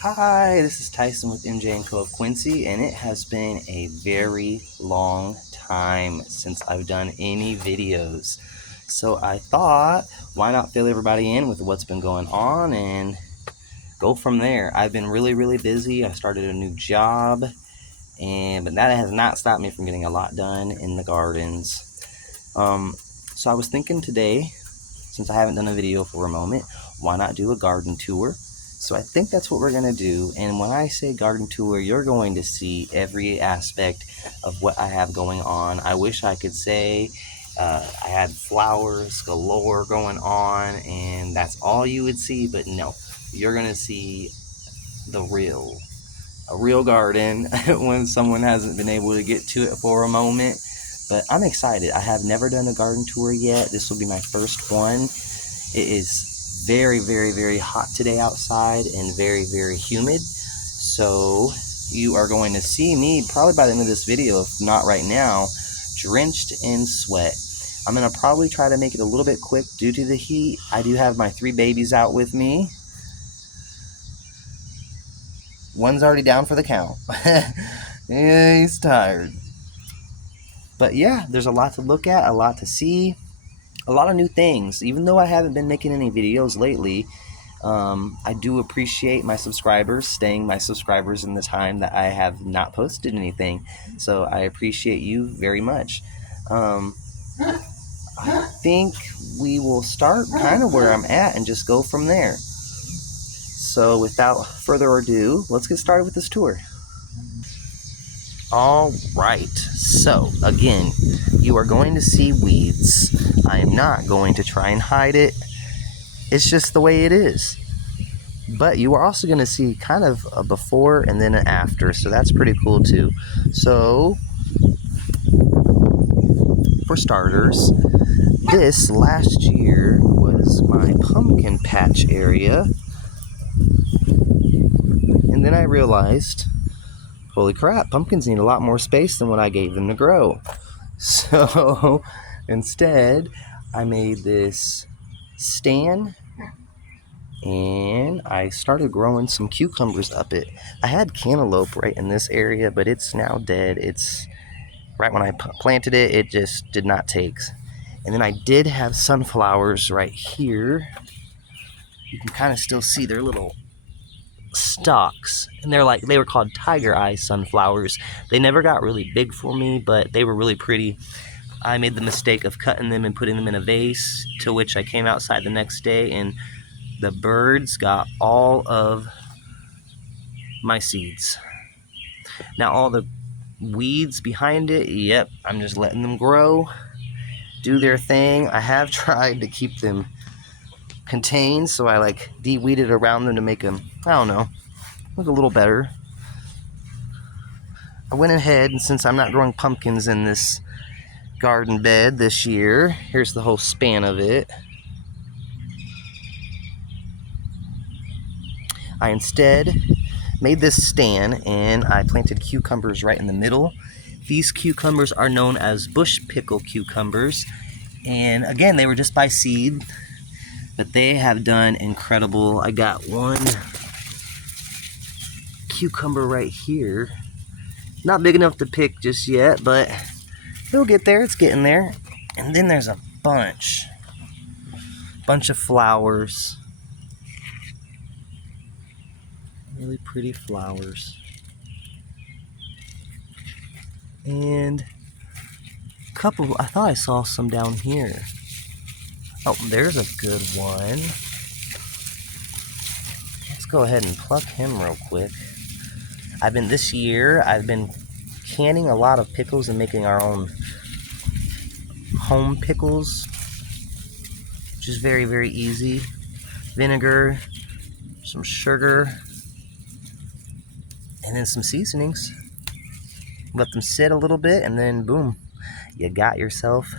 Hi, this is Tyson with MJ & Co. of Quincy, and it has been a very long time since I've done any videos. So I thought, why not fill everybody in with what's been going on and go from there. I've been really busy. I started a new job, but that has not stopped me from getting a lot done in the gardens. So I was thinking today, since I haven't done a video for a moment, why not do a garden tour? So I think that's what we're going to do. And when I say garden tour, you're going to see every aspect of what I have going on. I wish I could say I had flowers galore going on and that's all you would see, but no, you're going to see a real garden when someone hasn't been able to get to it for a moment. But I'm excited. I have never done a garden tour yet. This will be my first one. It is very hot today outside and very humid. So you are going to see me probably by the end of this video, if not right now, drenched in sweat. I'm going to probably try to make it a little bit quick due to the heat. I do have my 3 babies out with me. One's already down for the count. Yeah, he's tired. But yeah, there's a lot to look at, a lot to see, a lot of new things. Even though I haven't been making any videos lately, I do appreciate my subscribers staying my subscribers in the time that I have not posted anything. So I appreciate you very much. I think we will start kind of where I'm at and just go from there. So without further ado, let's get started with this tour. All right, so again, you are going to see weeds. I am not going to try and hide it. It's just the way it is. But you are also going to see kind of a before and then an after, so that's pretty cool too. So, for starters, this last year was my pumpkin patch area. And then I realized, holy crap, pumpkins need a lot more space than what I gave them to grow. So, instead, I made this stand and I started growing some cucumbers up it. I had cantaloupe right in this area, but it's now dead. It's right when I planted it, it just did not take. And then I did have sunflowers right here. You can kind of still see their little stalks, and they were called tiger eye sunflowers. They never got really big for me, but they were really pretty. I made the mistake of cutting them and putting them in a vase, to which I came outside the next day and the birds got all of my seeds. Now all the weeds behind it, yep, I'm just letting them grow, do their thing. I have tried to keep them contained, so I like de-weeded around them to make them, I don't know, look a little better. I went ahead, and since I'm not growing pumpkins in this garden bed this year, here's the whole span of it. I instead made this stand and I planted cucumbers right in the middle. These cucumbers are known as bush pickle cucumbers, and again, they were just by seed, but they have done incredible. I got one cucumber right here, not big enough to pick just yet, but it'll get there. It's getting there. And then there's a bunch of flowers, really pretty flowers, and a couple. I thought I saw some down here. Oh, there's a good one. Let's go ahead and pluck him real quick. This year, I've been canning a lot of pickles and making our own home pickles, which is very easy. Vinegar, some sugar, and then some seasonings. Let them sit a little bit, and then boom, you got yourself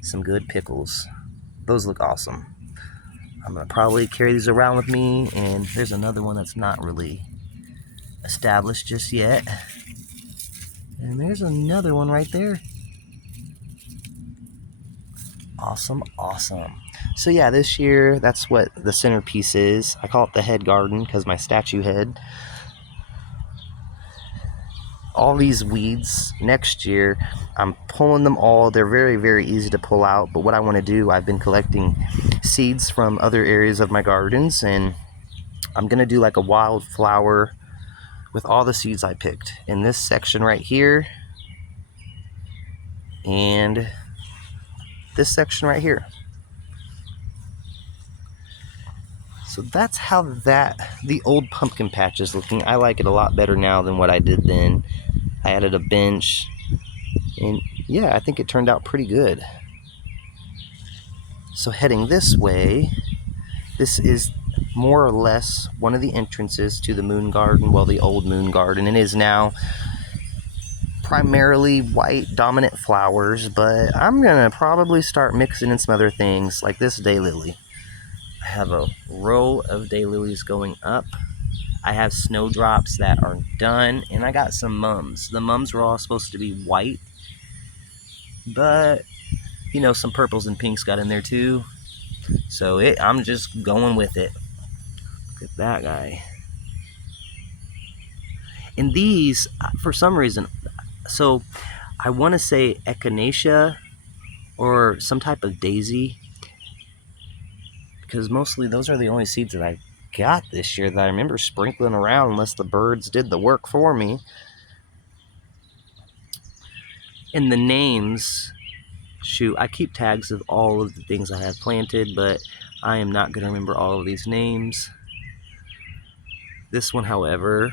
some good pickles. Those look awesome. I'm gonna probably carry these around with me, and there's another one that's not really established just yet. And there's another one right there. Awesome. So yeah, this year, that's what the centerpiece is. I call it the head garden because my statue head. All these weeds next year, I'm pulling them all. They're very, very easy to pull out. But what I want to do, I've been collecting seeds from other areas of my gardens, and I'm going to do like a wildflower with all the seeds I picked in this section right here and this section right here. So that's how the old pumpkin patch is looking. I like it a lot better now than what I did then. I added a bench, and yeah, I think it turned out pretty good. So heading this way, this is more or less one of the entrances to the moon garden, well, the old moon garden. It is now primarily white dominant flowers, but I'm gonna probably start mixing in some other things like this daylily. I have a row of daylilies going up. I have snowdrops that are done, and I got some mums. The mums were all supposed to be white, but you know, some purples and pinks got in there too. So I'm just going with it. Look at that guy. And these, for some reason, so I want to say echinacea or some type of daisy, because mostly those are the only seeds that I got this year that I remember sprinkling around, unless the birds did the work for me. And the names, shoot, I keep tags of all of the things I have planted, but I am not going to remember all of these names. This one, however,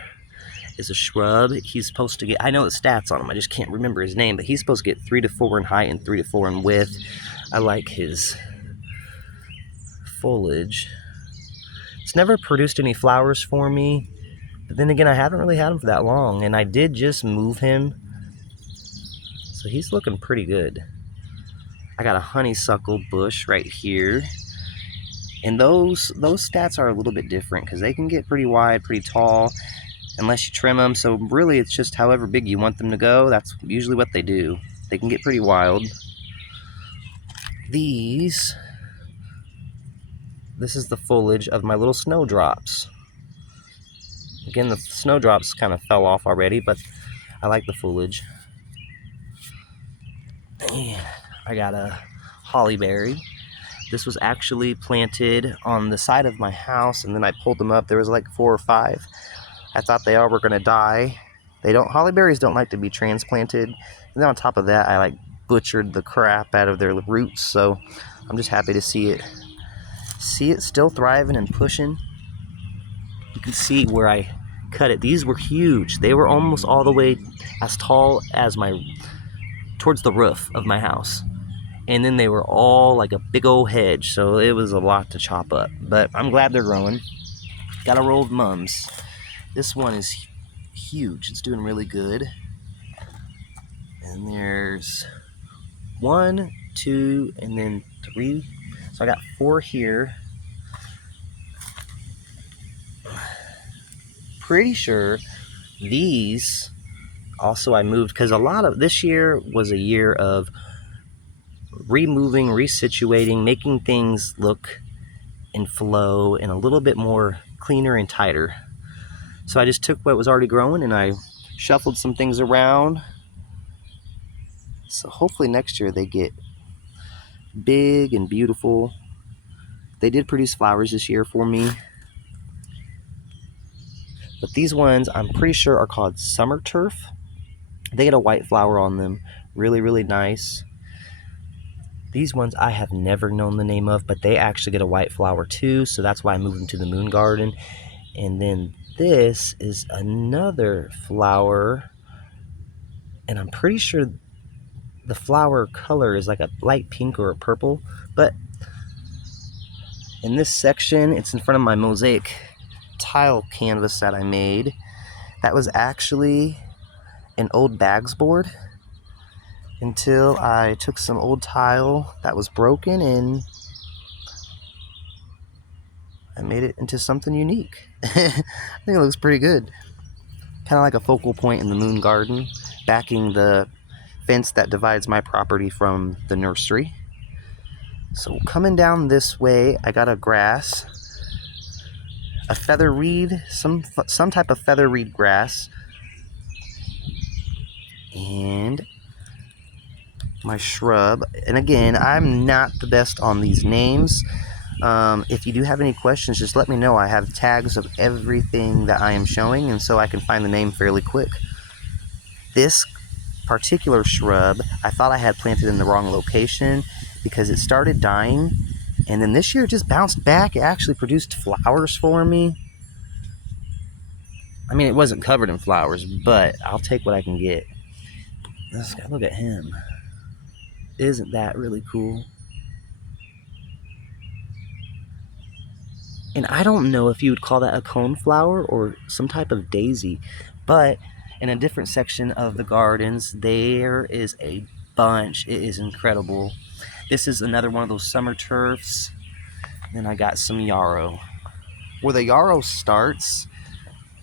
is a shrub. He's supposed to get, I know the stats on him, I just can't remember his name, but he's supposed to get 3 to 4 in height and 3 to 4 in width. I like his foliage. It's never produced any flowers for me, but then again, I haven't really had him for that long, and I did just move him, so he's looking pretty good. I got a honeysuckle bush right here, and those stats are a little bit different because they can get pretty wide, pretty tall, unless you trim them. So really, it's just however big you want them to go. That's usually what they do. They can get pretty wild. This is the foliage of my little snowdrops. Again, the snowdrops kind of fell off already, but I like the foliage. And I got a hollyberry. This was actually planted on the side of my house, and then I pulled them up. There was like 4 or 5. I thought they all were going to die. Hollyberries don't like to be transplanted. And then on top of that, I like butchered the crap out of their roots, so I'm just happy to see it still thriving and pushing. You can see where I cut it. These were huge. They were almost all the way as tall as towards the roof of my house. And then they were all like a big old hedge, so it was a lot to chop up. But I'm glad they're growing. Got a row of mums. This one is huge. It's doing really good. And there's 1, 2, and then 3. So I got 4 here. Pretty sure these also I moved, because a lot of this year was a year of removing, resituating, making things look and flow and a little bit more cleaner and tighter. So I just took what was already growing and I shuffled some things around. So hopefully next year they get big and beautiful. They did produce flowers this year for me. But these ones I'm pretty sure are called summer turf. They get a white flower on them. Really, really nice. These ones I have never known the name of, but they actually get a white flower too, so that's why I moved them to the moon garden. And then this is another flower, and I'm pretty sure the flower color is like a light pink or a purple, but in this section, it's in front of my mosaic tile canvas that I made. That was actually an old bags board until I took some old tile that was broken and I made it into something unique. I think it looks pretty good. Kind of like a focal point in the moon garden, backing the fence that divides my property from the nursery. So coming down this way, I got a grass, a feather reed, some type of feather reed grass, and my shrub. And again, I'm not the best on these names. If you do have any questions, just let me know. I have tags of everything that I am showing, and so I can find the name fairly quick. This particular shrub, I thought I had planted in the wrong location because it started dying, and then this year it just bounced back. It actually produced flowers for me. I mean, it wasn't covered in flowers, but I'll take what I can get. This guy, look at him. Isn't that really cool? And I don't know if you would call that a coneflower or some type of daisy, but in a different section of the gardens, there is a bunch. It is incredible. This is another one of those summer turfs. Then I got some yarrow. Where the yarrow starts,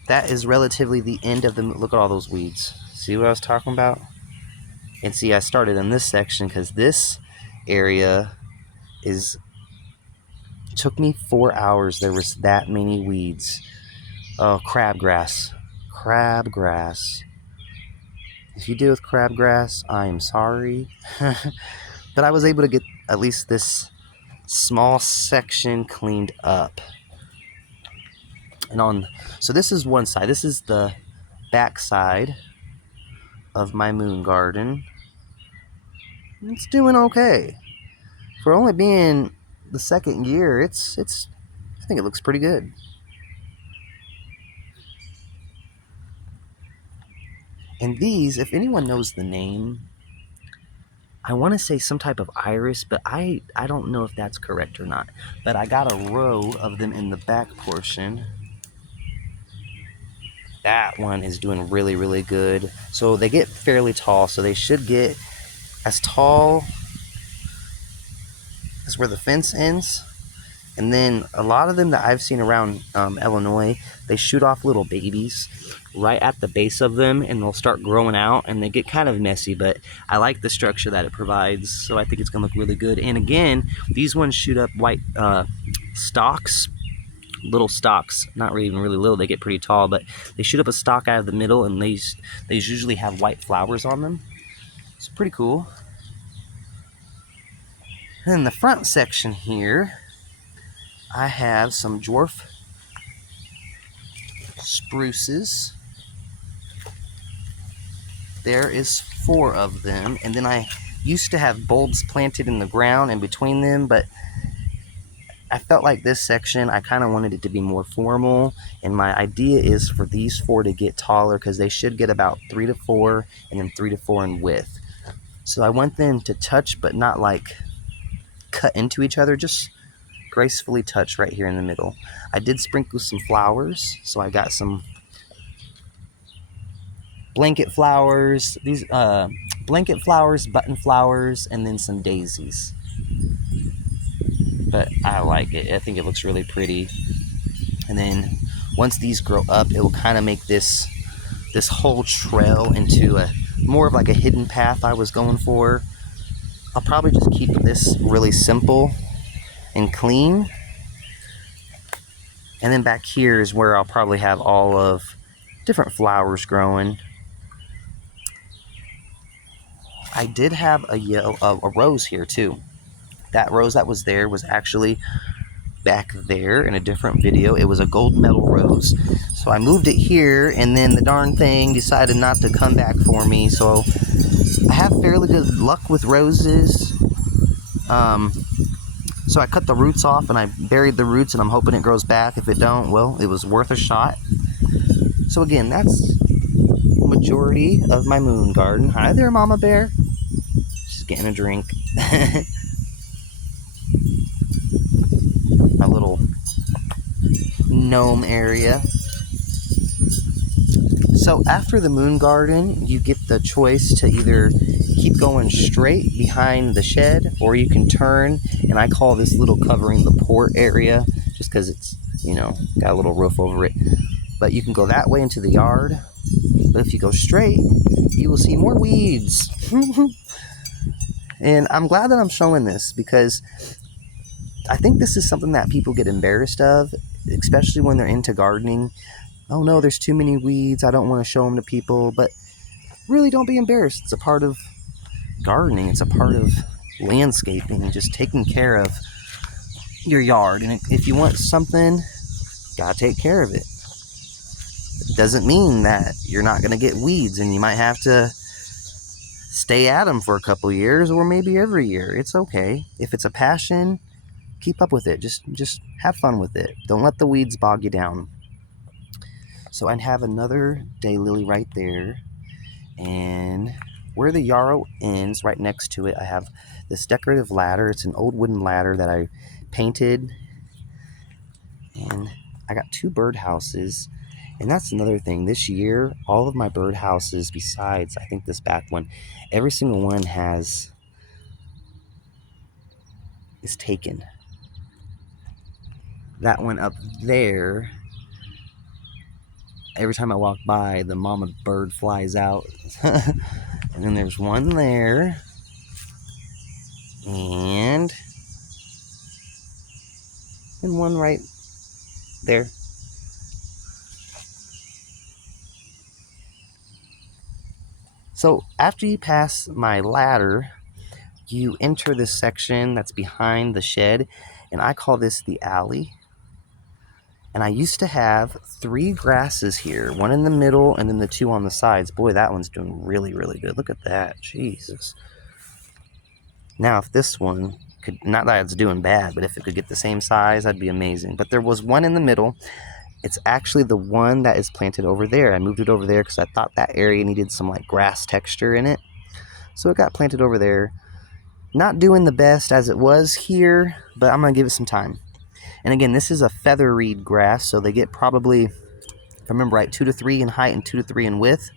that is relatively the end of the... Look at all those weeds. See what I was talking about? And see, I started in this section because this area is... It took me 4 hours. There was that many weeds. Oh, crabgrass. Crabgrass. If you deal with crabgrass, I am sorry. But I was able to get at least this small section cleaned up. And so this is one side. This is the back side of my moon garden. It's doing okay. For only being the second year, I think it looks pretty good. And these, if anyone knows the name, I want to say some type of iris, but I don't know if that's correct or not. But I got a row of them in the back portion. That one is doing really, really good. So they get fairly tall, so they should get as tall as where the fence ends. And then a lot of them that I've seen around Illinois, they shoot off little babies right at the base of them, and they'll start growing out, and they get kind of messy, but I like the structure that it provides, so I think it's gonna look really good. And again, these ones shoot up white stalks, little stalks, not really even really little, they get pretty tall, but they shoot up a stalk out of the middle, and they usually have white flowers on them. It's pretty cool. And in the front section here, I have some dwarf spruces. There is 4 of them, and then I used to have bulbs planted in the ground in between them, but I felt like this section, I kind of wanted it to be more formal, and my idea is for these 4 to get taller because they should get about 3 to 4 and then 3 to 4 in width. So I want them to touch but not like cut into each other, just gracefully touch right here in the middle. I did sprinkle some flowers, so I got some blanket flowers, these blanket flowers, button flowers, and then some daisies. But I like it. I think it looks really pretty. And then once these grow up, it will kind of make this whole trail into a more of like a hidden path I was going for. I'll probably just keep this really simple and clean. And then back here is where I'll probably have all of different flowers growing. I did have a rose here too. That rose that was there was actually back there in a different video. It was a gold medal rose. So I moved it here, and then the darn thing decided not to come back for me. So I have fairly good luck with roses. So I cut the roots off and I buried the roots, and I'm hoping it grows back. If it don't, well, it was worth a shot. So again, that's the majority of my moon garden. Hi there, Mama Bear. She's getting a drink. My little gnome area. So after the moon garden, you get the choice to either keep going straight behind the shed, or you can turn, and I call this little covering the port area just because it's, you know, got a little roof over it. But you can go that way into the yard. But if you go straight, you will see more weeds. And I'm glad that I'm showing this because I think this is something that people get embarrassed of, especially when they're into gardening. Oh no, there's too many weeds, I don't want to show them to people. But really, don't be embarrassed. It's a part of gardening. It's a part of landscaping, just taking care of your yard. And if you want something, gotta take care of it. It doesn't mean that you're not gonna get weeds, and you might have to stay at them for a couple years, or maybe every year. It's okay. If it's a passion, keep up with it. Just have fun with it. Don't let the weeds bog you down. So I have another daylily right there, and where the yarrow ends, right next to it, I have this decorative ladder. It's an old wooden ladder that I painted, and I got 2 birdhouses. And that's another thing. This year, all of my birdhouses, besides I think this back one, every single one is taken. That one up there, every time I walk by, the mama bird flies out. And then there's one there, and one right there. So after you pass my ladder, you enter this section that's behind the shed, and I call this the alley. And I used to have 3 grasses here, 1 in the middle and then the 2 on the sides. Boy, that one's doing really, really good. Look at that. Jesus. Now, if this one could, not that it's doing bad, but if it could get the same size, that'd be amazing. But there was 1 in the middle. It's actually the one that is planted over there. I moved it over there because I thought that area needed some like grass texture in it. So it got planted over there. Not doing the best as it was here, but I'm going to give it some time. And again, this is a feather reed grass, so they get probably, if I remember right, 2 to 3 in height and 2 to 3 in width.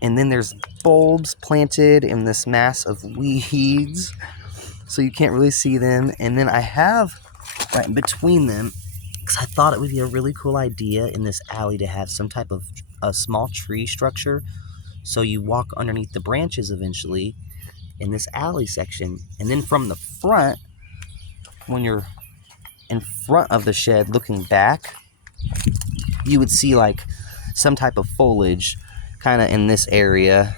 And then there's bulbs planted in this mass of weeds, so you can't really see them. And then I have right in between them, because I thought it would be a really cool idea in this alley to have some type of a small tree structure, so you walk underneath the branches eventually in this alley section. And then from the front, when you're in front of the shed looking back, you would see like some type of foliage kind of in this area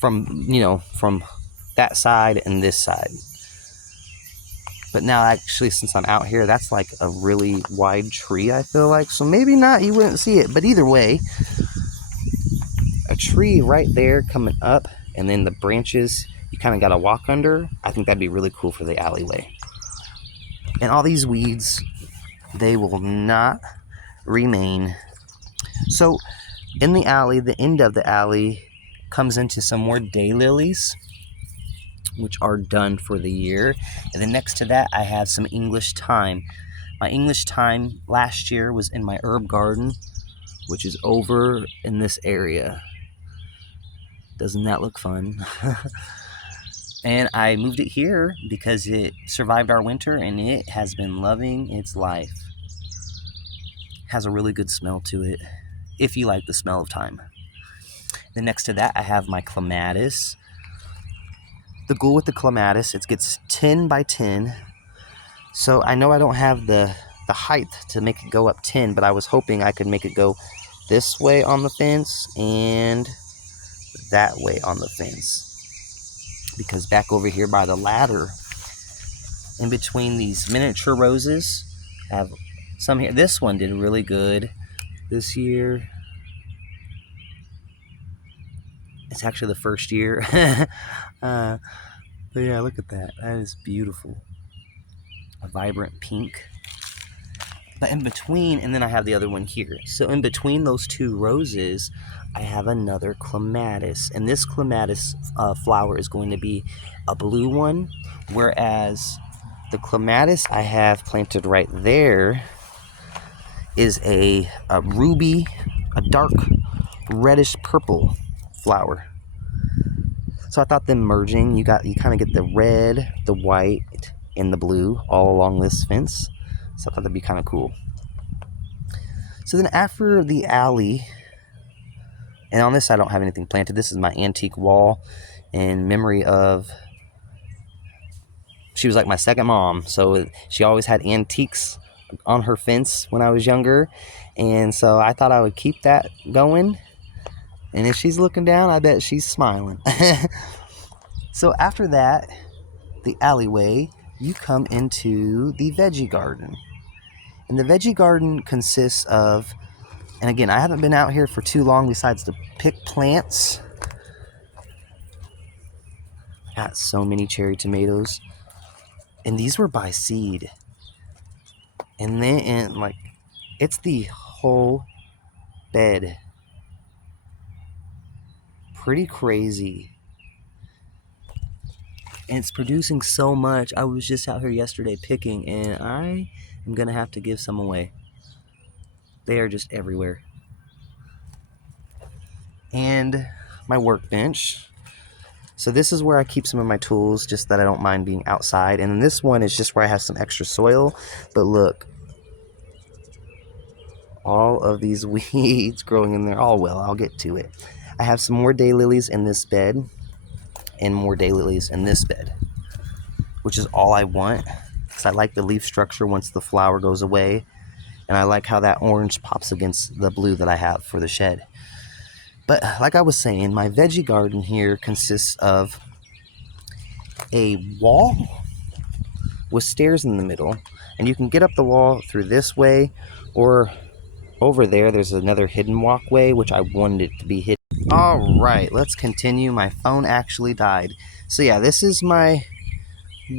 from that side and this side. But now actually, since I'm out here, that's like a really wide tree, I feel like. So maybe not, you wouldn't see it. But either way, a tree right there coming up, and then the branches you kind of got to walk under. I think that'd be really cool for the alleyway. And all these weeds, they will not remain. So in the alley, the end of the alley comes into some more daylilies, which are done for the year. And then next to that, I have some English thyme. My English thyme last year was in my herb garden, which is over in this area. Doesn't that look fun? And I moved it here because it survived our winter and it has been loving its life. Has a really good smell to it, if you like the smell of thyme. Then next to that, I have my clematis. The goal with the clematis, it gets 10 by 10. So I know I don't have the height to make it go up 10, but I was hoping I could make it go this way on the fence and that way on the fence. Because back over here by the ladder, in between these miniature roses, I have some here. This one did really good this year. It's actually the first year. But yeah, look at that. That is beautiful. A vibrant pink. But in between, and then I have the other one here. So in between those 2 roses, I have another clematis. And this clematis flower is going to be a blue one, whereas the clematis I have planted right there is a ruby, a dark reddish purple flower. So I thought them merging, you kind of get the red, the white, and the blue all along this fence. So I thought that'd be kind of cool. So then after the alley, and on this side I don't have anything planted. This is my antique wall in memory of she was like my second mom. So she always had antiques on her fence when I was younger. And so I thought I would keep that going. And if she's looking down, I bet she's smiling. So after that, the alleyway, you come into the veggie garden. And the veggie garden consists of, and again, I haven't been out here for too long besides to pick plants. Got so many cherry tomatoes. And these were by seed. And then, like, it's the whole bed. Pretty crazy. And it's producing so much. I was just out here yesterday picking, and I am going to have to give some away. They are just everywhere. And my workbench. So this is where I keep some of my tools, just that I don't mind being outside. And then this one is just where I have some extra soil. But look, all of these weeds growing in there. Oh, well, I'll get to it. I have some more daylilies in this bed and more daylilies in this bed, which is all I want because I like the leaf structure once the flower goes away. And I like how that orange pops against the blue that I have for the shed. But like I was saying, my veggie garden here consists of a wall with stairs in the middle. And you can get up the wall through this way, or over there, there's another hidden walkway, which I wanted it to be hidden. All right, let's continue. My phone actually died. So yeah, this is my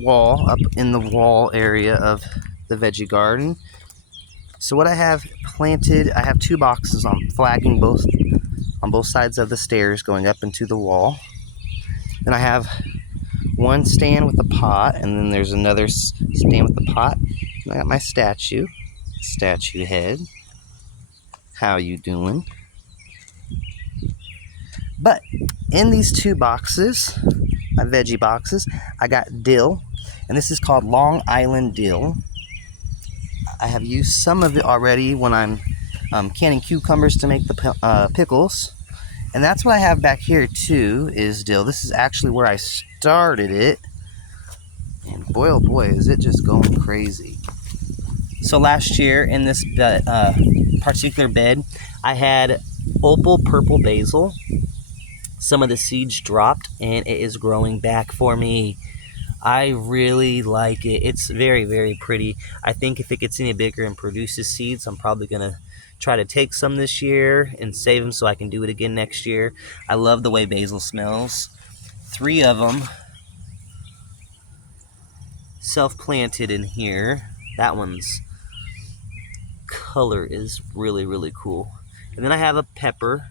wall up in the wall area of the veggie garden. So what I have planted, I have 2 boxes on flagging on both sides of the stairs going up into the wall. Then I have one stand with a pot, and then there's another stand with a pot. And I got my statue head. How you doing? But in these 2 boxes, my veggie boxes, I got dill, and this is called Long Island dill. I have used some of it already when I'm canning cucumbers to make the pickles. And that's what I have back here too, is dill. This is actually where I started it. And boy, oh boy, is it just going crazy. So last year in this particular bed, I had opal purple basil. Some of the seeds dropped and it is growing back for me. I really like it. It's very, very pretty. I think if it gets any bigger and produces seeds, I'm probably going to try to take some this year and save them so I can do it again next year. I love the way basil smells. 3 of them self-planted in here. That one's color is really, really cool. And then I have a pepper.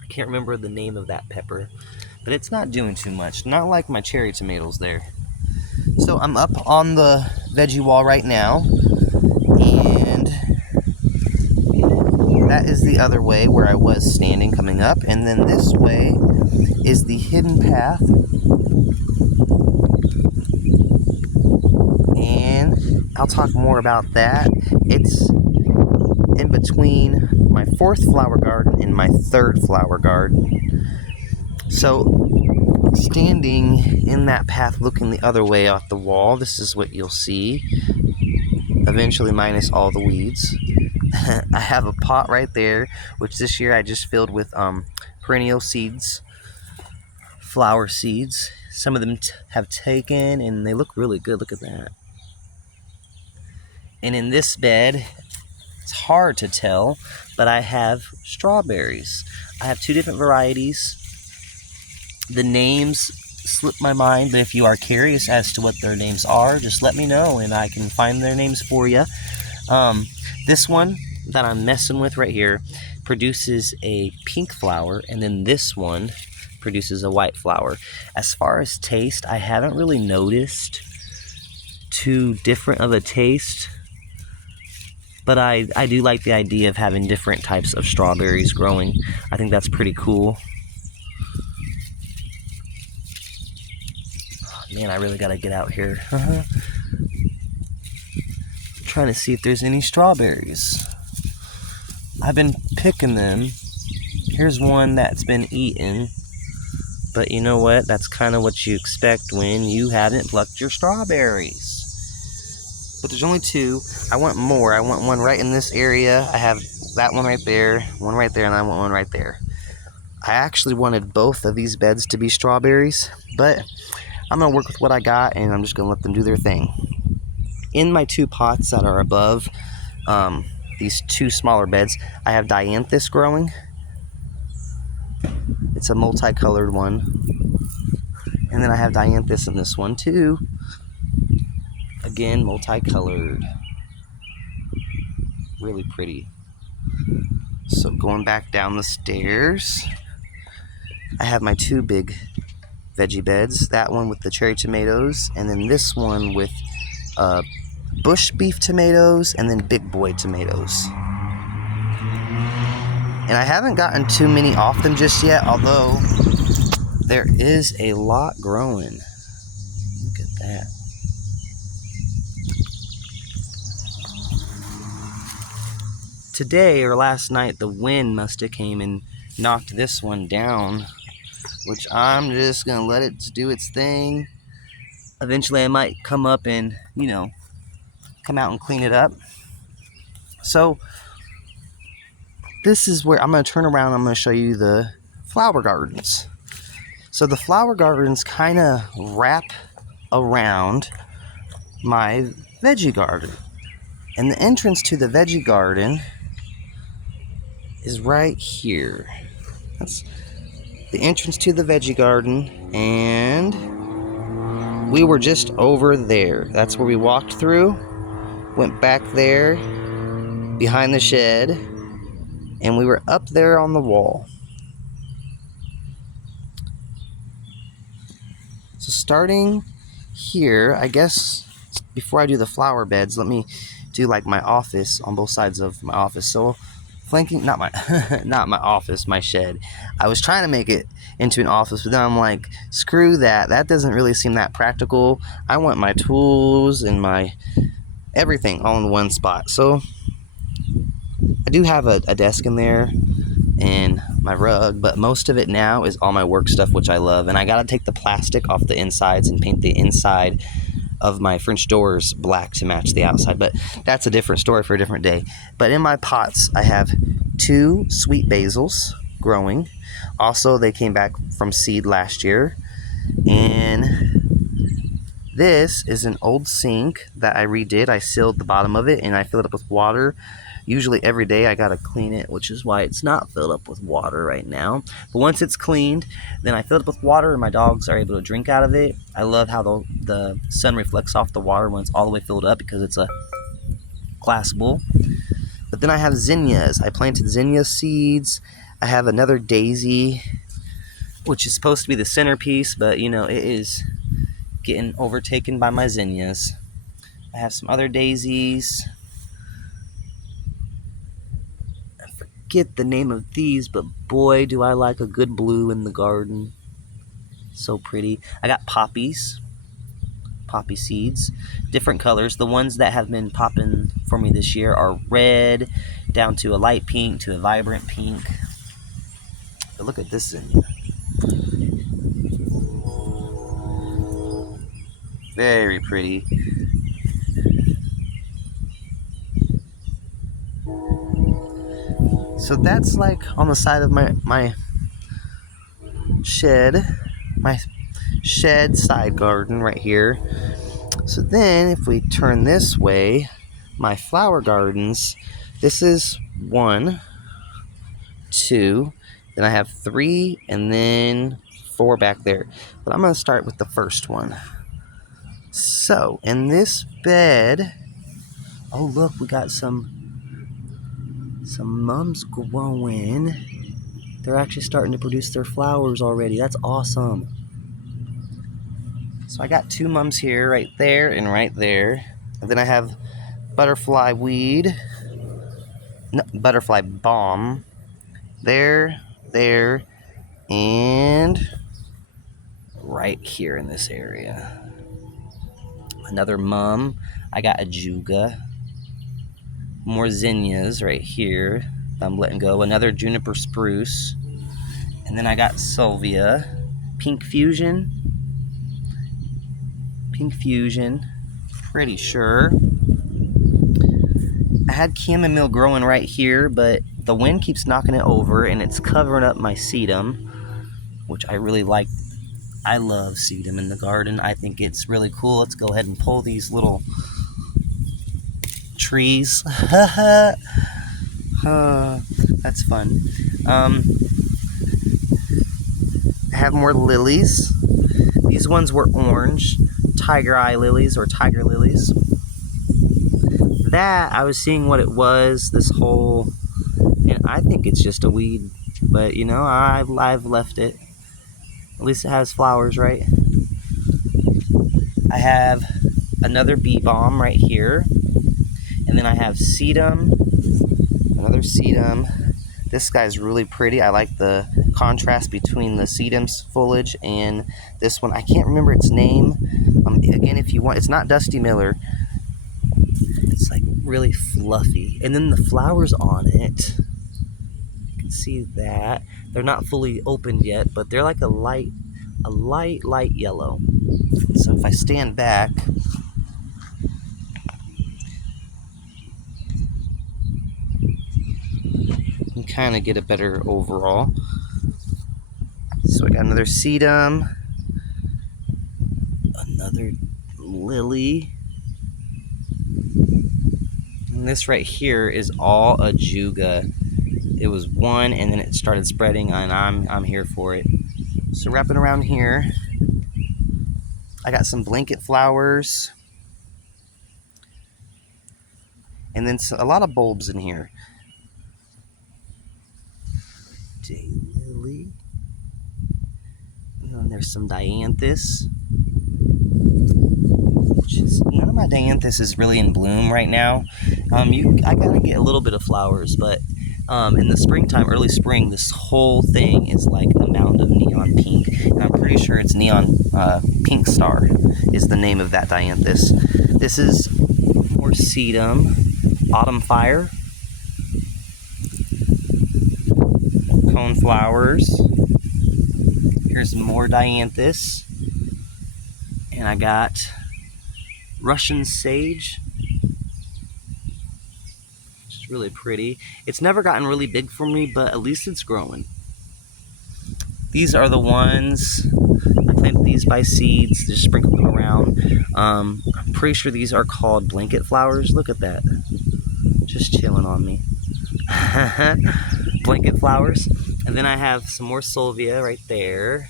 I can't remember the name of that pepper, but it's not doing too much. Not like my cherry tomatoes there. So I'm up on the veggie wall right now, and that is the other way where I was standing coming up, and then this way is the hidden path. And I'll talk more about that. It's in between my 4th flower garden and my 3rd flower garden. So standing in that path looking the other way off the wall, this is what you'll see, eventually minus all the weeds. I have a pot right there, which this year I just filled with perennial seeds, flower seeds. Some of them have taken and they look really good. Look at that. And in this bed, it's hard to tell, but I have strawberries. I have 2 different varieties. The names slip my mind, but if you are curious as to what their names are, just let me know and I can find their names for you. This one that I'm messing with right here produces a pink flower, and then this one produces a white flower. As far as taste, I haven't really noticed too different of a taste, but I do like the idea of having different types of strawberries growing. I think that's pretty cool. Man, I really gotta get out here. Trying to see if there's any strawberries. I've been picking them. Here's one that's been eaten. But you know what? That's kind of what you expect when you haven't plucked your strawberries. But there's only two. I want more. I want one right in this area. I have that one right there, and I want one right there. I actually wanted both of these beds to be strawberries, but I'm going to work with what I got, and I'm just going to let them do their thing. In my two pots that are above these two smaller beds, I have dianthus growing. It's a multicolored one. And then I have dianthus in this one too. Again, multicolored. Really pretty. So going back down the stairs, I have my two big veggie beds. That one with the cherry tomatoes, and then this one with bush beef tomatoes, and then big boy tomatoes. And I haven't gotten too many off them just yet, although there is a lot growing. Look at that. Today or last night, the wind must have came and knocked this one down, which I'm just gonna let it do its thing. Eventually I might come up and, come out and clean it up. So this is where I'm going to turn around. I'm going to show you the flower gardens. So the flower gardens kind of wrap around my veggie garden. And the entrance to the veggie garden is right here. That's the entrance to the veggie garden. And we were just over there. That's where we walked through. Went back there behind the shed, and we were up there on the wall. So starting here, I guess before I do the flower beds, let me do like my office on both sides of my office. So flanking, not my office, my shed. I was trying to make it into an office, but then I'm like, screw that. That doesn't really seem that practical. I want my tools and my everything all in one spot. So I do have a desk in there and my rug, but most of it now is all my work stuff, which I love. And I gotta take the plastic off the insides and paint the inside of my French doors black to match the outside, but that's a different story for a different day. But in my pots, I have two sweet basils growing. Also, they came back from seed last year. And this is an old sink that I redid. I sealed the bottom of it and I filled it up with water. Usually every day I gotta clean it, which is why it's not filled up with water right now. But once it's cleaned, then I fill it up with water and my dogs are able to drink out of it. I love how the sun reflects off the water when it's all the way filled up because it's a glass bowl. But then I have zinnias. I planted zinnia seeds. I have another daisy, which is supposed to be the centerpiece, but it is getting overtaken by my zinnias. I have some other daisies. I forget the name of these, but boy, do I like a good blue in the garden. So pretty. I got poppies, poppy seeds, different colors. The ones that have been popping for me this year are red, down to a light pink, to a vibrant pink. But look at this zinnia. Very pretty. So that's like on the side of my shed, my shed side garden right here. So then if we turn this way, my flower gardens, this is 1, 2, then I have 3, and then 4 back there. But I'm going to start with the first one. So in this bed, oh look, we got some mums growing. They're actually starting to produce their flowers already. That's awesome. So I got 2 mums here, right there and right there. And then I have butterfly weed, no, butterfly balm, there, and right here in this area. Another mum. I got ajuga. More zinnias right here I'm letting go. Another juniper spruce. And then I got salvia. Pink Fusion. Pink Fusion. Pretty sure. I had chamomile growing right here, but the wind keeps knocking it over and it's covering up my sedum, which I really like. I love sedum in the garden. I think it's really cool. Let's go ahead and pull these little trees. That's fun. I have more lilies. These ones were orange, tiger eye lilies or tiger lilies. That, I was seeing what it was, this whole, and I think it's just a weed, but you know, I've left it. At least it has flowers, right? I have another bee balm right here, and then I have sedum, another sedum. This guy's really pretty. I like the contrast between the sedum's foliage and this one. I can't remember its name. Again, if you want, it's not Dusty Miller. It's like really fluffy. And then the flowers on it, you can see that. They're not fully opened yet, but they're like a light yellow. So if I stand back, you can kind of get a better overall. So I got another sedum, another lily. And this right here is all ajuga. It was one and then it started spreading and I'm here for it. So wrapping around here, I got some blanket flowers. And then a lot of bulbs in here. Daylily. And then there's some dianthus. None of my dianthus is really in bloom right now. I gotta get a little bit of flowers, but in the springtime, early spring, this whole thing is like a mound of neon pink, and I'm pretty sure it's neon pink star is the name of that dianthus. This is more sedum, autumn fire, cone flowers. Here's more dianthus, and I got Russian sage, which is really pretty. It's never gotten really big for me, but at least it's growing. These are the ones, I planted these by seeds, just sprinkled them around. I'm pretty sure these are called blanket flowers. Look at that, just chilling on me. Blanket flowers. And then I have some more salvia right there,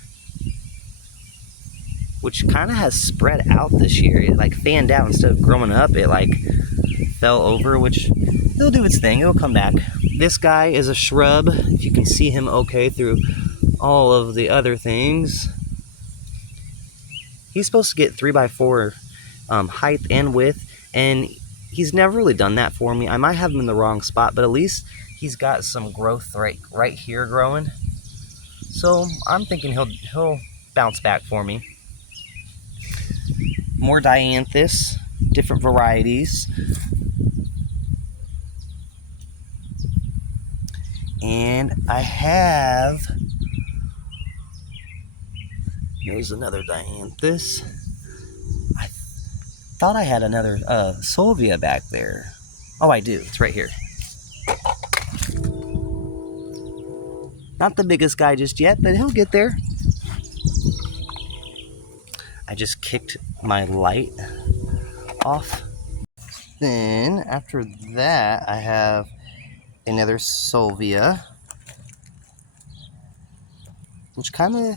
which kind of has spread out this year. It like fanned out instead of growing up. It like fell over, which it'll do its thing. It'll come back. This guy is a shrub. If you can see him okay through all of the other things. He's supposed to get 3x4 height and width, and he's never really done that for me. I might have him in the wrong spot, but at least he's got some growth right here growing. So I'm thinking he'll bounce back for me. More dianthus, different varieties. And I have, here's another dianthus. I thought I had another salvia back there. Oh, I do. It's right here. Not the biggest guy just yet, but he'll get there. I just kicked my light off. Then after that, I have another salvia, which kind of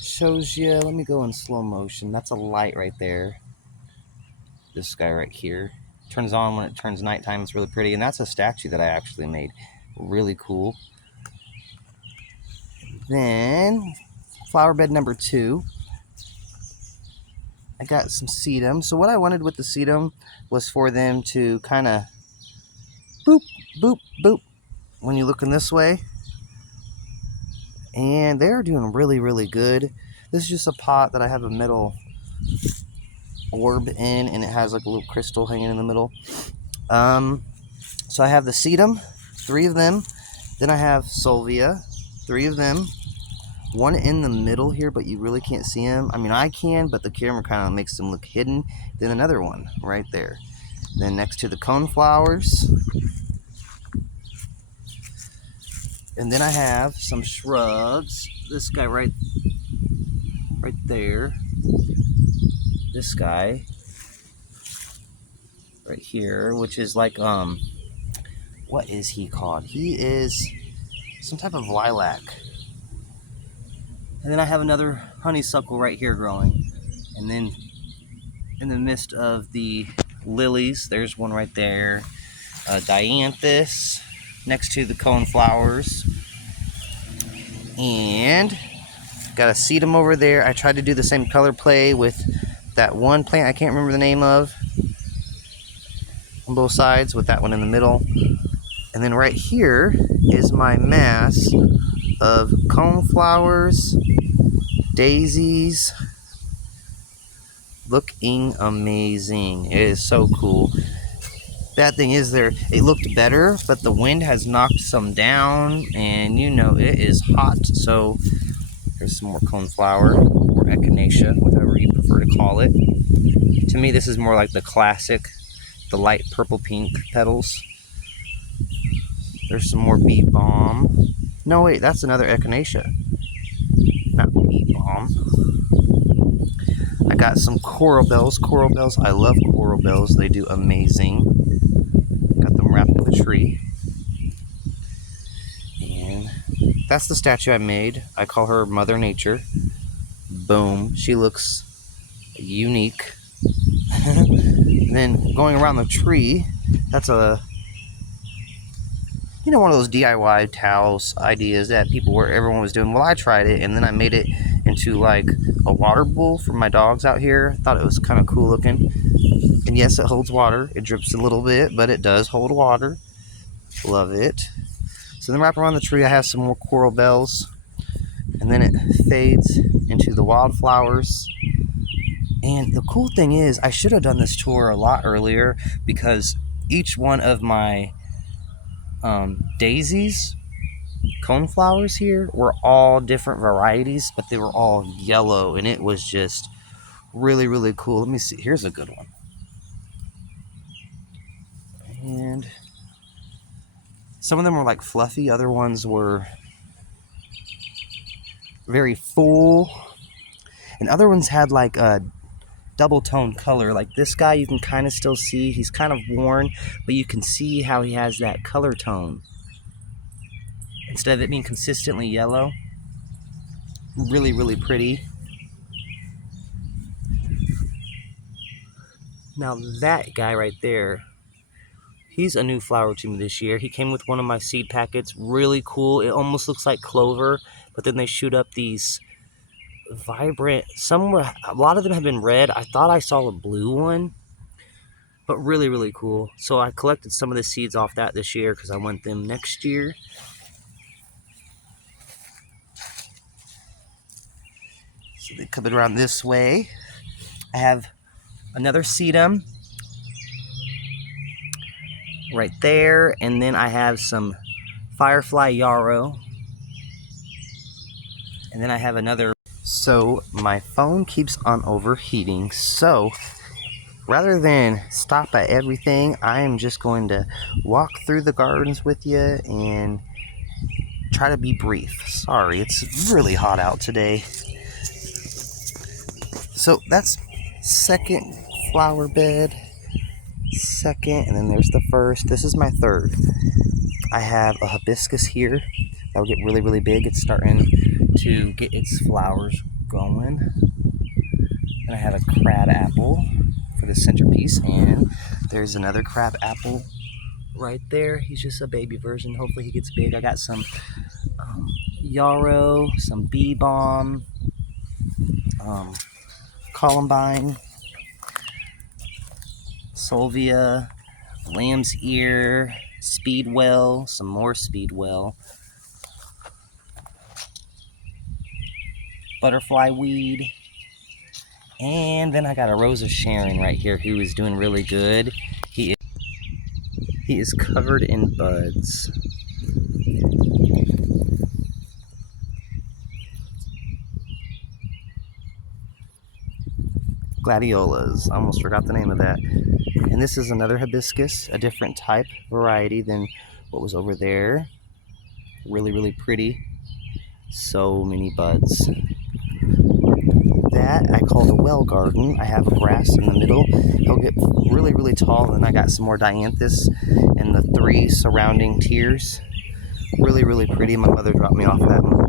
shows you, let me go in slow motion. That's a light right there. This guy right here turns on when it turns nighttime. It's really pretty, and that's a statue that I actually made. Really cool. Then flower bed number 2, I got some sedum. So what I wanted with the sedum was for them to kind of boop, boop, boop when you're looking this way. And they're doing really, really good. This is just a pot that I have a metal orb in, and it has like a little crystal hanging in the middle. So I have the sedum, 3 of them. Then I have salvia, 3 of them. one in the middle here, but you really can't see him. I mean, I can, but the camera kind of makes them look hidden. Then another one right there. Then next to the coneflowers. And then I have some shrubs. This guy right there. This guy right here, which is like, what is he called? He is some type of lilac. And then I have another honeysuckle right here growing. And then in the midst of the lilies, there's one right there. Dianthus next to the coneflowers. And got a sedum over there. I tried to do the same color play with that one plant I can't remember the name of on both sides, with that one in the middle. And then right here is my mass of coneflowers, daisies, looking amazing. It is so cool. Bad thing is it looked better, but the wind has knocked some down, and you know it is hot. So there's some more coneflower or echinacea, whatever you prefer to call it. To me, this is more like the classic, the light purple pink petals. There's some more bee balm. No, wait, that's another echinacea, not bee balm. I got some coral bells. Coral bells, I love coral bells. They do amazing. Got them wrapped in the tree. And that's the statue I made. I call her Mother Nature. Boom. She looks unique. And then going around the tree, that's one of those DIY towels ideas that everyone was doing. Well, I tried it, and then I made it into like a water bowl for my dogs out here. Thought it was kind of cool looking. And yes, it holds water. It drips a little bit, but it does hold water. Love it. So then wrap around the tree, I have some more coral bells. And then it fades into the wildflowers. And the cool thing is, I should have done this tour a lot earlier, because each one of my daisies, coneflowers here, were all different varieties, but they were all yellow, and it was just really, really cool. Let me see. Here's a good one. And some of them were like fluffy, other ones were very full, and other ones had like a double tone color. Like this guy, you can kind of still see he's kind of worn, but you can see how he has that color tone instead of it being consistently yellow. Really, really pretty. Now that guy right there, he's a new flower to me this year. He came with one of my seed packets. Really cool. It almost looks like clover, but then they shoot up these vibrant, a lot of them have been red. I thought I saw a blue one, but really, really cool. So I collected some of the seeds off that this year because I want them next year. So they come around this way. I have another sedum right there, and then I have some firefly yarrow, and then I have another. So my phone keeps on overheating, so rather than stop at everything, I am just going to walk through the gardens with you and try to be brief. Sorry, it's really hot out today. So that's second flower bed, second, and then there's the first. This is my third. I have a hibiscus here that'll get really, really big. It's starting to get its flowers going. And I have a crab apple for the centerpiece, and there's another crab apple right there. He's just a baby version. Hopefully he gets big. I got some yarrow, some bee balm, columbine, salvia, lamb's ear, speedwell, some more speedwell, butterfly weed, and then I got a Rose of Sharon right here who is doing really good. He is covered in buds. Gladiolas. Almost forgot the name of that. And this is another hibiscus, a different type variety than what was over there. Really, really pretty. So many buds. That I call the well garden. I have a grass in the middle. It'll get really, really tall. And then I got some more dianthus and the 3 surrounding tiers. Really, really pretty. My mother dropped me off that one.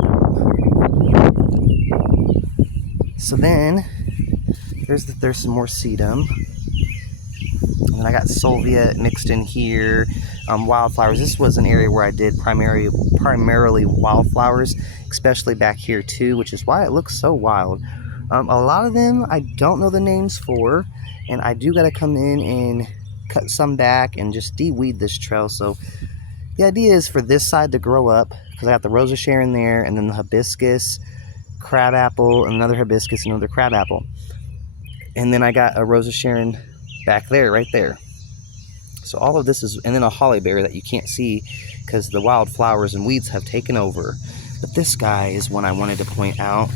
So then there's some more sedum. And I got salvia mixed in here. Wildflowers. This was an area where I did primarily wildflowers, especially back here too, which is why it looks so wild. A lot of them I don't know the names for, and I do got to come in and cut some back and just de-weed this trail. So the idea is for this side to grow up, because I got the Rosa Sharon there, and then the hibiscus, crabapple, another hibiscus, another crabapple. And then I got a Rosa Sharon back there, right there. So all of this is, and then a hollyberry that you can't see because the wildflowers and weeds have taken over. But this guy is one I wanted to point out.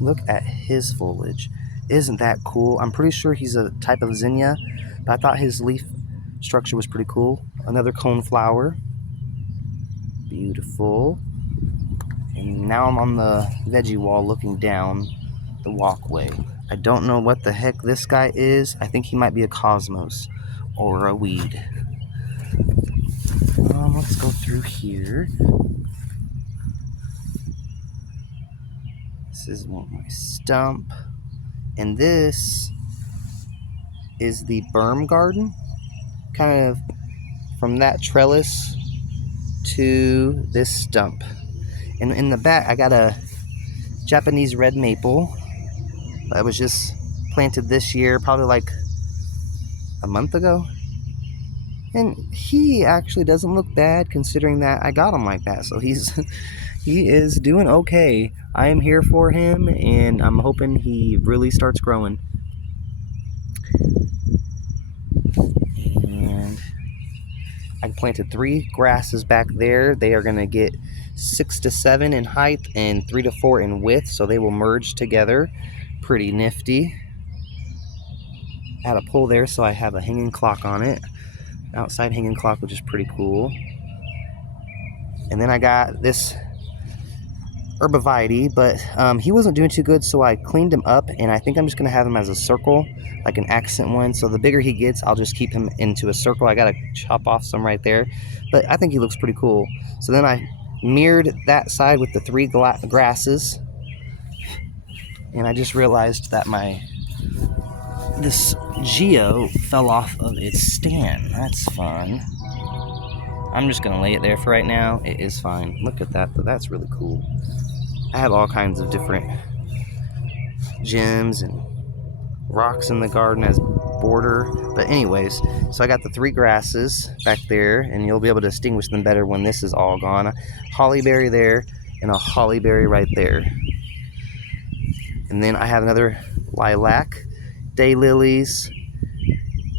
Look at his foliage. Isn't that cool? I'm pretty sure he's a type of zinnia, but I thought his leaf structure was pretty cool. Another cone flower. Beautiful. And now I'm on the veggie wall looking down the walkway. I don't know what the heck this guy is. I think he might be a cosmos or a weed. Let's go through here. This is my stump. And this is the berm garden. Kind of from that trellis to this stump. And in the back, I got a Japanese red maple that was just planted this year, probably like a month ago. And he actually doesn't look bad considering that I got him like that. So he is doing okay. I am here for him, and I'm hoping he really starts growing. And I planted 3 grasses back there. They are going to get 6 to 7 in height and 3 to 4 in width, so they will merge together. Pretty nifty. I had a pole there, so I have a hanging clock on it. Outside hanging clock, which is pretty cool. And then I got this Herbivite, but he wasn't doing too good, so I cleaned him up, and I think I'm just going to have him as a circle, like an accent one. So the bigger he gets, I'll just keep him into a circle. I got to chop off some right there, but I think he looks pretty cool. So then I mirrored that side with the 3 grasses, and I just realized that this Geo fell off of its stand. That's fun. I'm just going to lay it there for right now. It is fine. Look at that, though. That's really cool. I have all kinds of different gems and rocks in the garden as border. But anyways, so I got the 3 grasses back there, and you'll be able to distinguish them better when this is all gone. A hollyberry there and a hollyberry right there. And then I have another lilac, daylilies.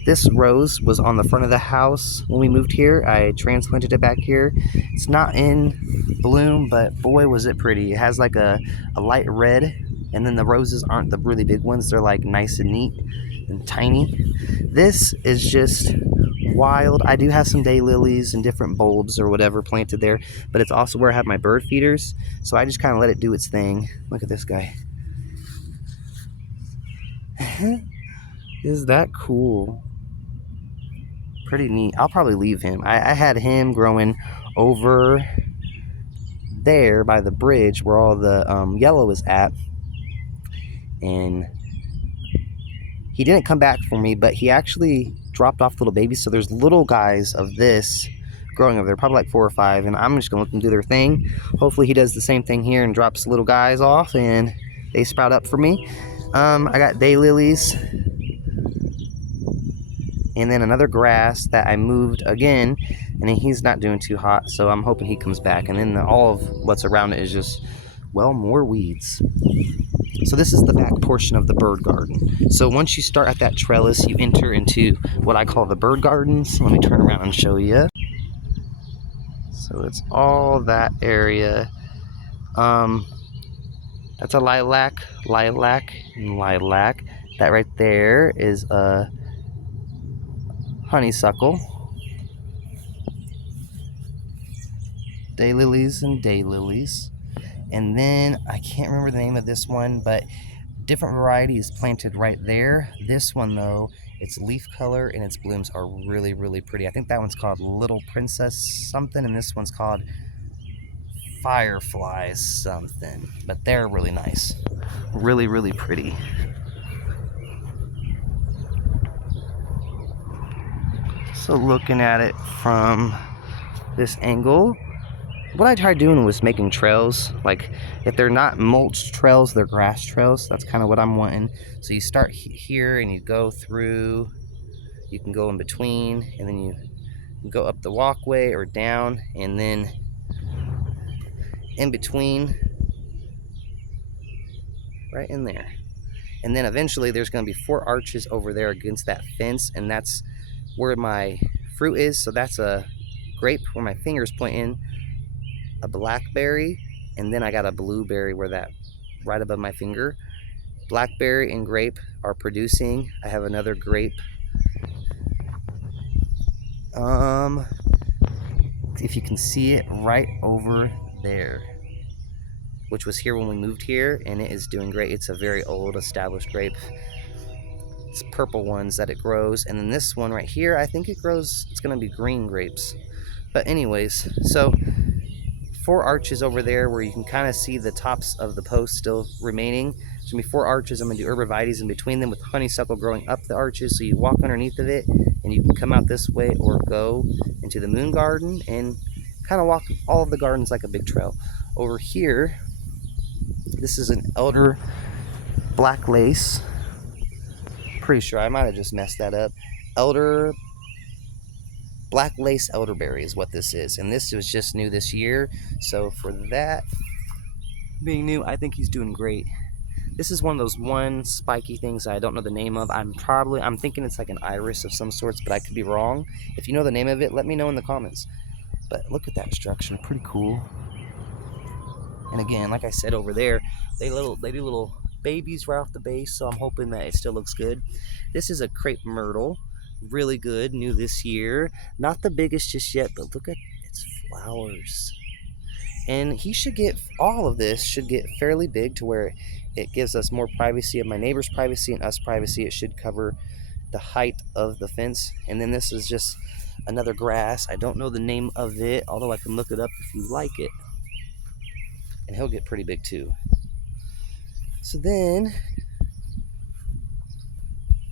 This rose was on the front of the house when we moved here. I transplanted it back here. It's not in bloom, but boy was it pretty. It has like a light red, and then the roses aren't the really big ones. They're like nice and neat and tiny. This is just wild. I do have some daylilies and different bulbs or whatever planted there, but it's also where I have my bird feeders, so I just kind of let it do its thing. Look at this guy. Is that cool? Pretty neat. I'll probably leave him. I had him growing over there by the bridge where all the yellow is at, and he didn't come back for me, but he actually dropped off little babies. So there's little guys of this growing over there, probably like 4 or 5, and I'm just gonna let them do their thing. Hopefully he does the same thing here and drops little guys off and they sprout up for me. I got daylilies, and then another grass that I moved again, and he's not doing too hot, so I'm hoping he comes back. And then all of what's around it is just, well, more weeds. So this is the back portion of the bird garden. So once you start at that trellis, you enter into what I call the bird gardens. Let me turn around and show you. So it's all that area. That's a lilac, lilac, and lilac. That right there is a honeysuckle. Daylilies and daylilies. And then I can't remember the name of this one, but different varieties planted right there. This one though, its leaf color and its blooms are really, really pretty. I think that one's called Little Princess something, and this one's called Firefly something. But they're really nice. Really, really pretty. So looking at it from this angle, what I tried doing was making trails. Like if they're not mulched trails, they're grass trails. That's kind of what I'm wanting. So you start here and you go through, you can go in between, and then you go up the walkway or down, and then in between, right in there. And then eventually there's going to be 4 arches over there against that fence, and that's where my fruit is. So that's a grape where my finger's pointing, a blackberry, and then I got a blueberry where that right above my finger. Blackberry and grape are producing. I have another grape. If you can see it right over there, which was here when we moved here, and it is doing great. It's a very old established grape. It's purple ones that it grows, and then this one right here, I think it grows, it's gonna be green grapes. But anyways, so 4 arches over there where you can kind of see the tops of the posts still remaining. There's gonna be 4 arches. I'm gonna do arborvitaes in between them with honeysuckle growing up the arches, so you walk underneath of it and you can come out this way or go into the moon garden and kind of walk all of the gardens like a big trail. Over here, this is an elder black lace. Pretty sure I might have just messed that up. Elder black lace elderberry is what this is, and this was just new this year. So for that being new, I think he's doing great. This is one of those spiky things I don't know the name of. I'm thinking it's like an iris of some sorts, but I could be wrong. If you know the name of it, let me know in the comments. But look at that structure, pretty cool. And again, like I said over there, they do little babies right off the base, so I'm hoping that it still looks good. This is a crepe myrtle, really good, new this year. Not the biggest just yet, but look at its flowers. And he should get, all of this should get fairly big to where it gives us more privacy of my neighbor's privacy and us privacy. It should cover the height of the fence. And then this is just another grass. I don't know the name of it, although I can look it up if you like it. And he'll get pretty big too. So then,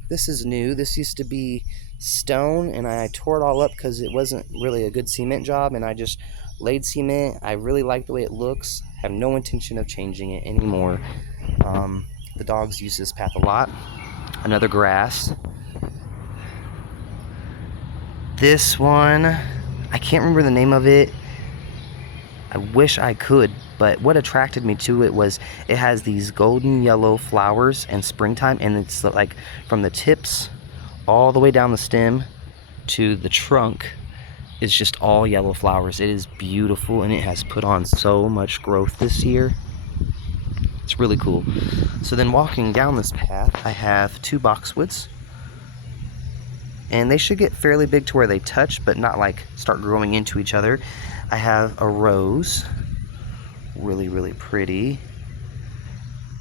this is new. This used to be stone, and I tore it all up because it wasn't really a good cement job, and I just laid cement. I really like the way it looks. Have no intention of changing it anymore. The dogs use this path a lot. Another grass. This one, I can't remember the name of it. I wish I could, but what attracted me to it was it has these golden yellow flowers in springtime, and it's like from the tips all the way down the stem to the trunk is just all yellow flowers. It is beautiful, and it has put on so much growth this year. It's really cool. So then walking down this path, I have 2 boxwoods, and they should get fairly big to where they touch, but not like start growing into each other. I have a rose, really, really pretty.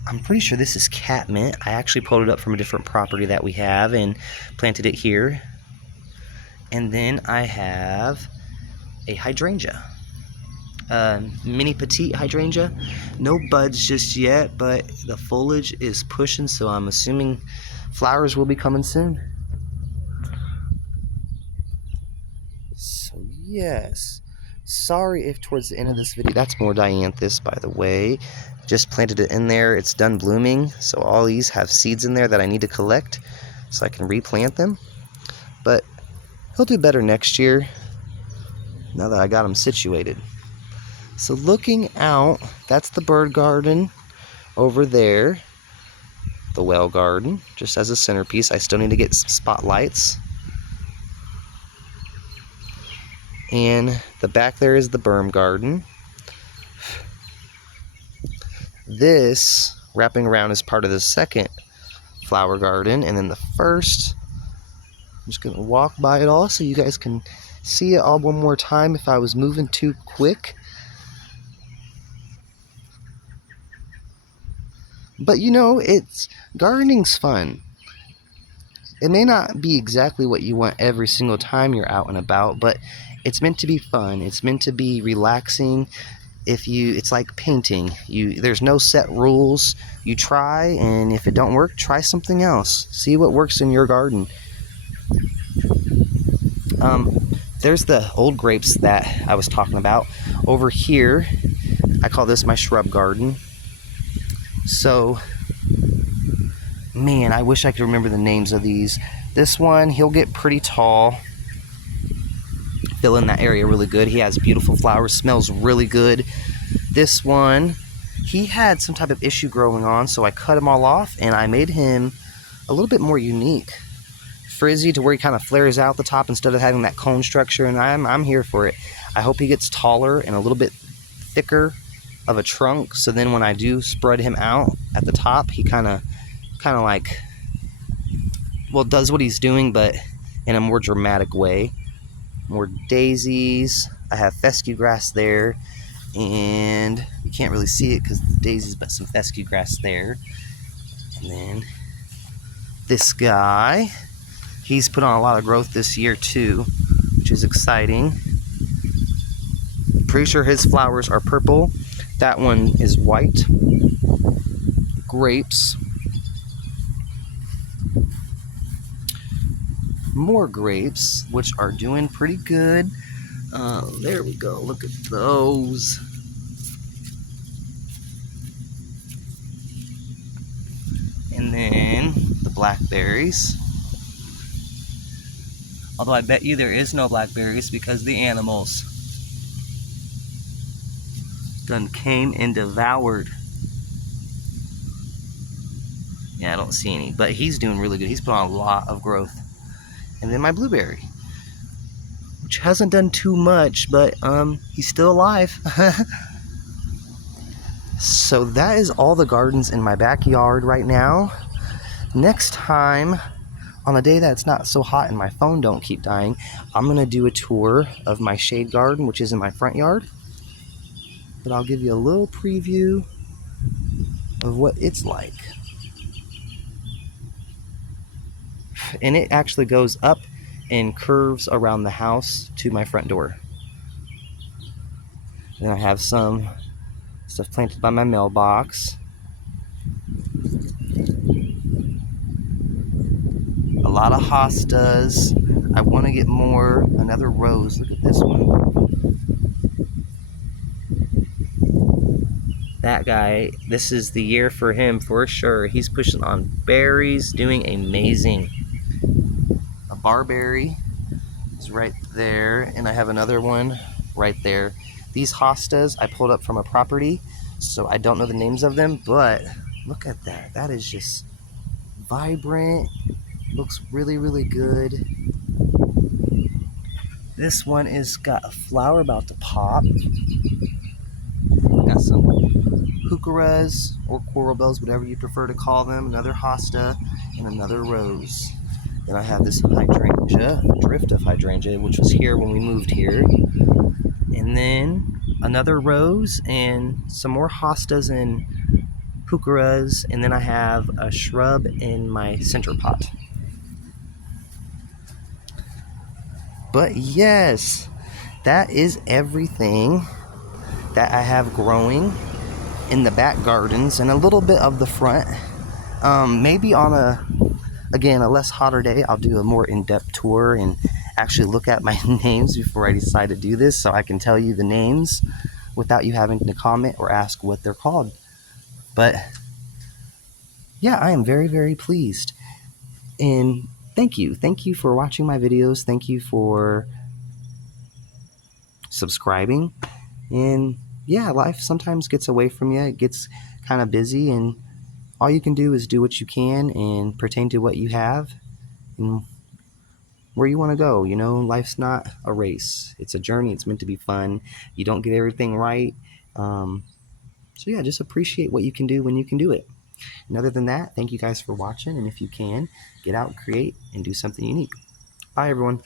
I'm pretty sure this is catmint. I actually pulled it up from a different property that we have and planted it here. And then I have a hydrangea, mini petite hydrangea. No buds just yet, but the foliage is pushing, so I'm assuming flowers will be coming soon. So yes, sorry if towards the end of this video, that's more dianthus, by the way. Just planted it in there. It's done blooming, so all these have seeds in there that I need to collect so I can replant them. But he'll do better next year now that I got him situated. So looking out, that's the bird garden over there. The well garden, just as a centerpiece. I still need to get some spotlights. And the back there is the berm garden. This wrapping around is part of the second flower garden, and then the first, I'm just gonna walk by it all so you guys can see it all one more time if I was moving too quick. But you know, gardening's fun. It may not be exactly what you want every single time you're out and about, but it's meant to be fun. It's meant to be relaxing. It's like painting. There's no set rules. You try, and if it don't work, try something else. See what works in your garden. There's the old grapes that I was talking about. Over here, I call this my shrub garden. So, man, I wish I could remember the names of these. This one, he'll get pretty tall. Fill in that area really good. He has beautiful flowers, smells really good. This one, he had some type of issue growing on, so I cut him all off and I made him a little bit more unique. Frizzy to where he kind of flares out the top instead of having that cone structure, and I'm here for it. I hope he gets taller and a little bit thicker of a trunk, so then when I do spread him out at the top, he kind of like, well, does what he's doing, but in a more dramatic way. More daisies. I have fescue grass there, and you can't really see it because the daisies, but some fescue grass there. And then this guy, he's put on a lot of growth this year too, which is exciting. Pretty sure his flowers are purple. That one is white. Grapes. More grapes, which are doing pretty good. There we go. Look at those. And then the blackberries. Although I bet you there is no blackberries because the animals done came and devoured. Yeah, I don't see any, but he's doing really good. He's put on a lot of growth. And then my blueberry, which hasn't done too much, but he's still alive. So that is all the gardens in my backyard right now. Next time, on a day that's not so hot and my phone don't keep dying, I'm gonna do a tour of my shade garden, which is in my front yard. But I'll give you a little preview of what it's like. And it actually goes up and curves around the house to my front door. Then I have some stuff planted by my mailbox. A lot of hostas. I want to get more. Another rose. Look at this one. That guy, this is the year for him for sure. He's pushing on berries, doing amazing. A barberry is right there, and I have another one right there. These hostas I pulled up from a property, so I don't know the names of them, but look at that. That is just vibrant. Looks really, really good. This one is got a flower about to pop. Got some heucheras or coral bells, whatever you prefer to call them. Another hosta and another rose. Then I have this hydrangea, a drift of hydrangea, which was here when we moved here. And then another rose and some more hostas and heucheras. And then I have a shrub in my center pot. But yes, that is everything that I have growing in the back gardens and a little bit of the front. Maybe on a less hotter day, I'll do a more in-depth tour and actually look at my names before I decide to do this, so I can tell you the names without you having to comment or ask what they're called. But yeah, I am very, very pleased. And thank you for watching my videos. Thank you for subscribing. And yeah, life sometimes gets away from you. It gets kind of busy, and all you can do is do what you can and pertain to what you have and where you want to go. You know, life's not a race. It's a journey. It's meant to be fun. You don't get everything right. So yeah, just appreciate what you can do when you can do it. And other than that, thank you guys for watching. And if you can, get out, create, and do something unique. Bye, everyone.